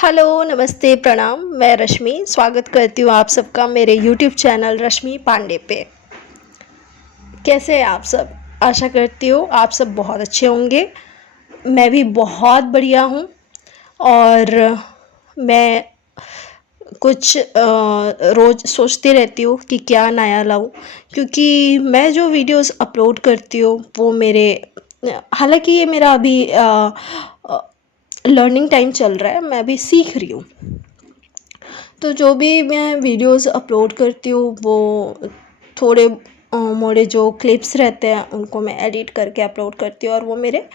Hello, नमस्ते, प्रणाम। मैं रश्मि स्वागत करती हूँ आप सबका मेरे यूट्यूब चैनल रश्मि पांडे पे। कैसे हैं आप सब? आशा करती हूँ आप सब बहुत अच्छे होंगे। मैं भी बहुत बढ़िया हूँ। और मैं कुछ रोज़ सोचती रहती हूँ कि क्या नया लाऊं, क्योंकि मैं जो वीडियोस अपलोड करती हूँ वो मेरे हालांकि ये मेरा अभी लर्निंग टाइम चल रहा है, मैं अभी सीख रही हूँ। तो जो भी मैं वीडियोस अपलोड करती हूँ वो थोड़े मोड़े जो क्लिप्स रहते हैं उनको मैं एडिट करके अपलोड करती हूँ, और वो मेरे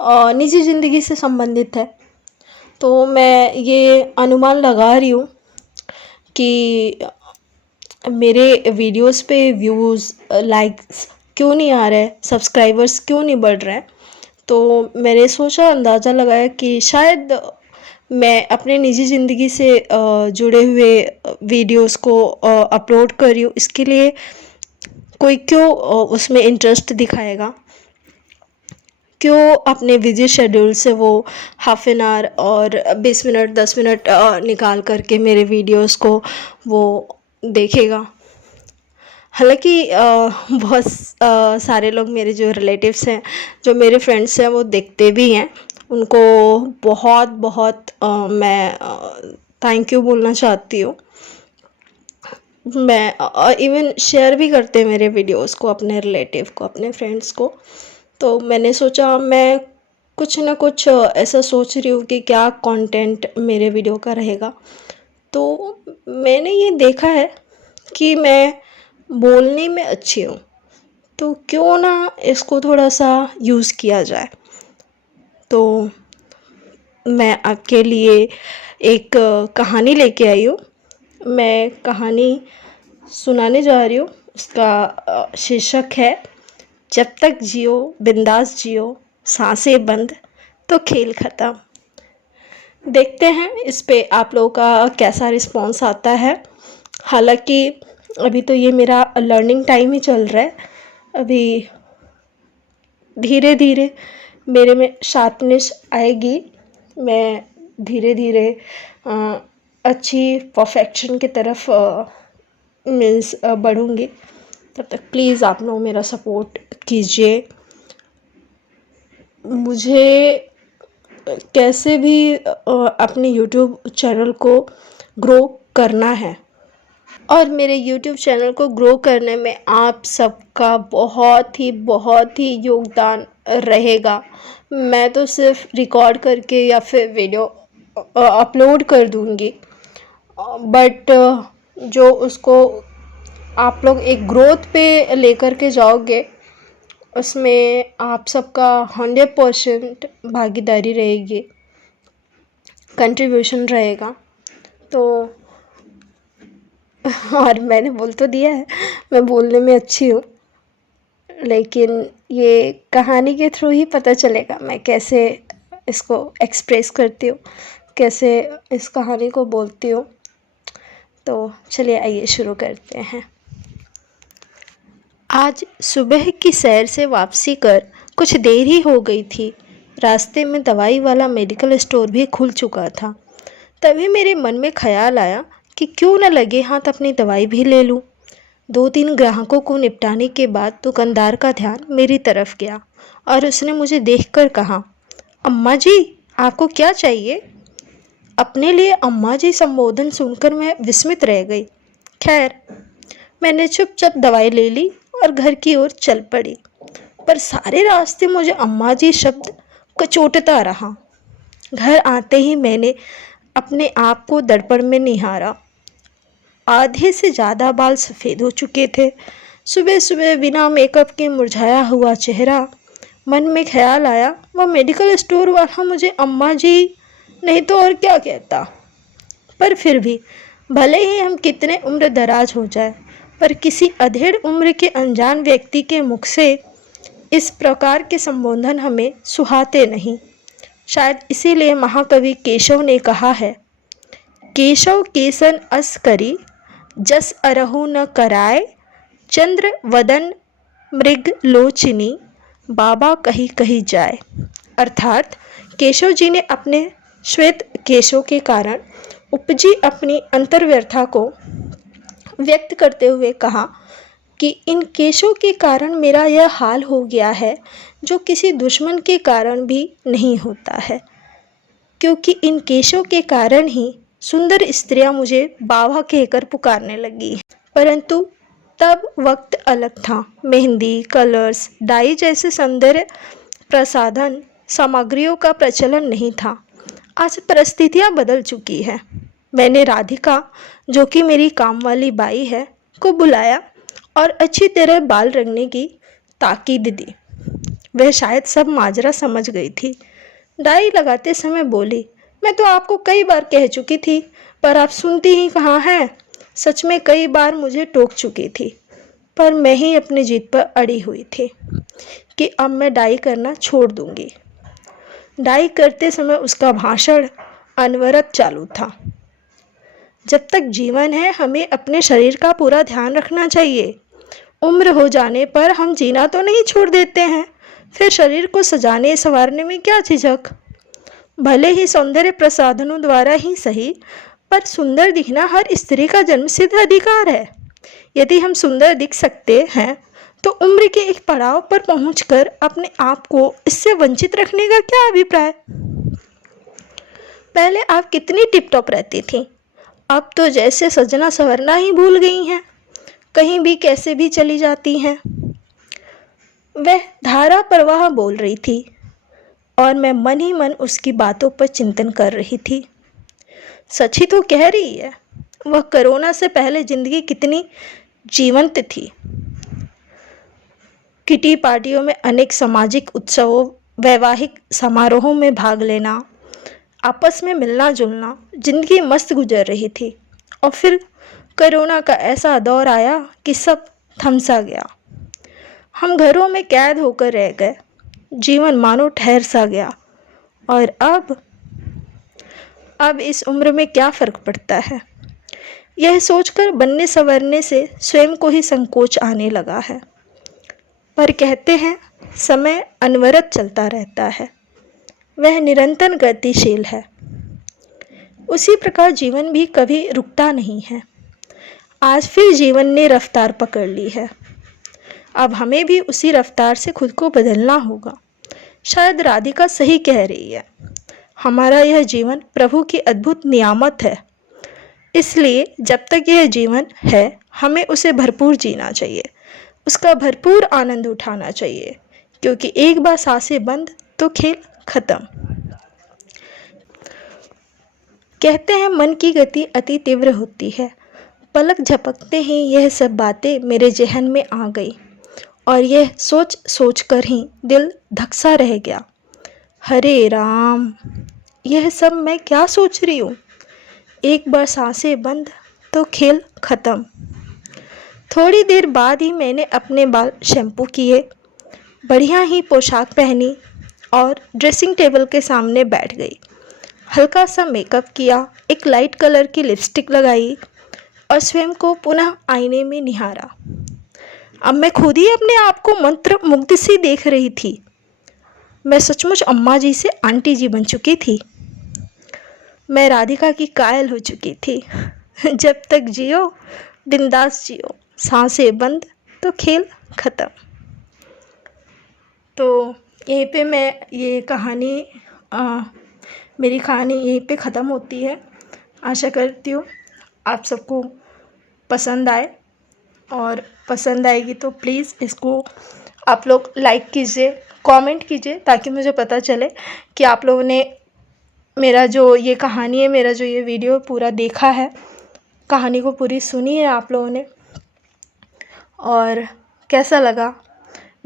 निजी ज़िंदगी से संबंधित है। तो मैं ये अनुमान लगा रही हूँ कि मेरे वीडियोस पे व्यूज़ लाइक्स क्यों नहीं आ रहे, सब्सक्राइबर्स क्यों नहीं बढ़ रहे हैं। तो मैंने सोचा, अंदाज़ा लगाया कि शायद मैं अपने निजी ज़िंदगी से जुड़े हुए वीडियोस को अपलोड कर रही हूँ, इसके लिए कोई क्यों उसमें इंटरेस्ट दिखाएगा, क्यों अपने बिजी शेड्यूल से वो हाफ एन आवर और 20 मिनट 10 मिनट निकाल करके मेरे वीडियोस को वो देखेगा। हालांकि बहुत सारे लोग मेरे जो रिलेटिव्स हैं, जो मेरे फ्रेंड्स हैं, वो देखते भी हैं। उनको बहुत बहुत मैं थैंक यू बोलना चाहती हूँ। मैं इवन शेयर भी करते हैं मेरे वीडियोस को अपने रिलेटिव को, अपने फ्रेंड्स को। तो मैंने सोचा मैं कुछ ना कुछ ऐसा सोच रही हूँ कि क्या कंटेंट मेरे वीडियो का रहेगा। तो मैंने ये देखा है कि मैं बोलने में अच्छी हूँ, तो क्यों ना इसको थोड़ा सा यूज़ किया जाए। तो मैं आपके लिए एक कहानी लेके आई हूँ। मैं कहानी सुनाने जा रही हूँ। उसका शीर्षक है, जब तक जियो बिंदास जियो, सांसें बंद तो खेल ख़त्म। देखते हैं इस पे आप लोगों का कैसा रिस्पॉन्स आता है। हालांकि अभी तो ये मेरा लर्निंग टाइम ही चल रहा है। अभी धीरे धीरे मेरे में शार्पनेस आएगी। मैं धीरे धीरे अच्छी परफेक्शन की तरफ मीन्स बढ़ूँगी। तब तक प्लीज़ आप लोग मेरा सपोर्ट कीजिए। मुझे कैसे भी अपने यूट्यूब चैनल को ग्रो करना है, और मेरे यूट्यूब चैनल को ग्रो करने में आप सबका बहुत ही योगदान रहेगा। मैं तो सिर्फ रिकॉर्ड करके या फिर वीडियो अपलोड कर दूँगी, बट जो उसको आप लोग एक ग्रोथ पे लेकर के जाओगे, उसमें आप सबका 100% भागीदारी रहेगी, कंट्रीब्यूशन रहेगा। तो और मैंने बोल तो दिया है मैं बोलने में अच्छी हूँ, लेकिन ये कहानी के थ्रू ही पता चलेगा मैं कैसे इसको एक्सप्रेस करती हूँ, कैसे इस कहानी को बोलती हूँ। तो चलिए आइए शुरू करते हैं। आज सुबह की सैर से वापसी कर कुछ देर ही हो गई थी। रास्ते में दवाई वाला मेडिकल स्टोर भी खुल चुका था। तभी मेरे मन में ख्याल आया कि क्यों न लगे हाथ अपनी दवाई भी ले लूं। 2-3 ग्राहकों को निपटाने के बाद दुकानदार का ध्यान मेरी तरफ गया और उसने मुझे देखकर कहा, अम्मा जी, आपको क्या चाहिए? अपने लिए अम्मा जी संबोधन सुनकर मैं विस्मित रह गई। खैर, मैंने चुपचाप दवाई ले ली और घर की ओर चल पड़ी, पर सारे रास्ते मुझे अम्मा जी शब्द कचोटता रहा। घर आते ही मैंने अपने आप को दर्पण में निहारा। आधे से ज़्यादा बाल सफ़ेद हो चुके थे। सुबह सुबह बिना मेकअप के मुरझाया हुआ चेहरा। मन में ख्याल आया, वह मेडिकल स्टोर वाला मुझे अम्मा जी नहीं तो और क्या कहता। पर फिर भी भले ही हम कितने उम्र दराज हो जाए, पर किसी अधेड़ उम्र के अनजान व्यक्ति के मुख से इस प्रकार के संबोधन हमें सुहाते नहीं। शायद इसीलिए महाकवि केशव ने कहा है, केशव केसन अस करी, जस अरहु न कराय, चंद्र वदन मृग लोचिनी, बाबा कही कही जाए। अर्थात केशव जी ने अपने श्वेत केशों के कारण उपजी अपनी अंतर्व्यथा को व्यक्त करते हुए कहा कि इन केशों के कारण मेरा यह हाल हो गया है जो किसी दुश्मन के कारण भी नहीं होता है, क्योंकि इन केशों के कारण ही सुंदर स्त्रियां मुझे बाबा कहकर पुकारने लगी। परंतु तब वक्त अलग था। मेहंदी, कलर्स, डाई जैसे सौंदर्य प्रसाधन सामग्रियों का प्रचलन नहीं था। आज परिस्थितियां बदल चुकी है। मैंने राधिका, जो कि मेरी काम वाली बाई है, को बुलाया और अच्छी तरह बाल रंगने की ताकीद दी। वह शायद सब माजरा समझ गई थी। डाई लगाते समय बोली, मैं तो आपको कई बार कह चुकी थी, पर आप सुनती ही कहाँ हैं। सच में कई बार मुझे टोक चुकी थी, पर मैं ही अपनी जीत पर अड़ी हुई थी कि अब मैं डाई करना छोड़ दूंगी। डाई करते समय उसका भाषण अनवरत चालू था। जब तक जीवन है हमें अपने शरीर का पूरा ध्यान रखना चाहिए। उम्र हो जाने पर हम जीना तो नहीं छोड़ देते हैं, फिर शरीर को सजाने संवारने में क्या झिझक। भले ही सौंदर्य प्रसाधनों द्वारा ही सही, पर सुंदर दिखना हर स्त्री का जन्मसिद्ध अधिकार है। यदि हम सुंदर दिख सकते हैं तो उम्र के एक पड़ाव पर पहुंचकर अपने आप को इससे वंचित रखने का क्या अभिप्राय। पहले आप कितनी टिप-टॉप रहती थी, अब तो जैसे सजना संवरना ही भूल गई हैं, कहीं भी कैसे भी चली जाती हैं। वह धारा प्रवाह बोल रही थी और मैं मन ही मन उसकी बातों पर चिंतन कर रही थी। सच ही तो कह रही है। वह कोरोना से पहले जिंदगी कितनी जीवंत थी। किटी पार्टियों में, अनेक सामाजिक उत्सवों, वैवाहिक समारोहों में भाग लेना, आपस में मिलना जुलना, जिंदगी मस्त गुजर रही थी। और फिर कोरोना का ऐसा दौर आया कि सब थमसा गया। हम घरों में कैद होकर रह गए। जीवन मानो ठहर सा गया। और अब इस उम्र में क्या फ़र्क पड़ता है, यह सोचकर बनने संवरने से स्वयं को ही संकोच आने लगा है। पर कहते हैं समय अनवरत चलता रहता है, वह निरंतर गतिशील है। उसी प्रकार जीवन भी कभी रुकता नहीं है। आज फिर जीवन ने रफ्तार पकड़ ली है। अब हमें भी उसी रफ्तार से खुद को बदलना होगा। शायद राधिका सही कह रही है। हमारा यह जीवन प्रभु की अद्भुत नियामत है। इसलिए जब तक यह जीवन है हमें उसे भरपूर जीना चाहिए, उसका भरपूर आनंद उठाना चाहिए, क्योंकि एक बार सांसें बंद तो खेल खत्म। कहते हैं मन की गति अति तीव्र होती है। पलक झपकते ही यह सब बातें मेरे जहन में आ गई और यह सोच सोच कर ही दिल धक्सा रह गया। हरे राम, यह सब मैं क्या सोच रही हूँ। एक बार सांसें बंद तो खेल खत्म। थोड़ी देर बाद ही मैंने अपने बाल शैम्पू किए, बढ़िया ही पोशाक पहनी और ड्रेसिंग टेबल के सामने बैठ गई। हल्का सा मेकअप किया, एक लाइट कलर की लिपस्टिक लगाई और स्वयं को पुनः आईने में निहारा। अब मैं खुद ही अपने आप को मंत्र मुग्ध सी देख रही थी। मैं सचमुच अम्मा जी से आंटी जी बन चुकी थी। मैं राधिका की कायल हो चुकी थी। जब तक जियो बिंदास जियो, सांसें बंद तो खेल खत्म। तो यहीं पे मैं ये कहानी मेरी कहानी यहीं पे ख़त्म होती है। आशा करती हूँ आप सबको पसंद आए, और पसंद आएगी तो प्लीज़ इसको आप लोग लाइक कीजिए, कमेंट कीजिए, ताकि मुझे पता चले कि आप लोगों ने मेरा जो ये कहानी है, मेरा जो ये वीडियो पूरा देखा है, कहानी को पूरी सुनी है आप लोगों ने, और कैसा लगा,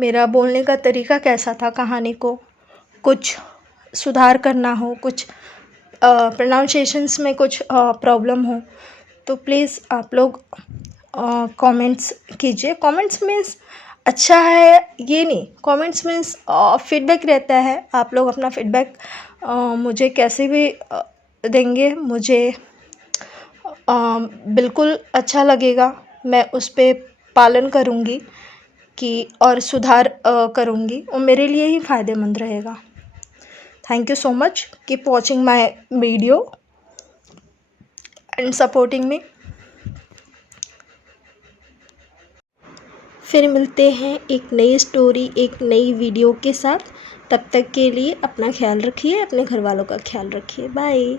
मेरा बोलने का तरीका कैसा था, कहानी को कुछ सुधार करना हो, कुछ प्रोनाउंसिएशंस में कुछ प्रॉब्लम हो तो प्लीज़ आप लोग कमेंट्स कीजिए। कमेंट्स मीन्स अच्छा है ये नहीं, कमेंट्स मीन्स फीडबैक रहता है। आप लोग अपना फीडबैक मुझे कैसे भी देंगे, मुझे बिल्कुल अच्छा लगेगा। मैं उस पे पालन करूँगी कि और सुधार करूँगी, और मेरे लिए ही फ़ायदेमंद रहेगा। Thank you so much, keep watching my video and supporting me. फिर मिलते हैं एक नई स्टोरी, एक नई वीडियो के साथ। तब तक के लिए अपना ख्याल रखिए, अपने घर वालों का ख्याल रखिए। बाय।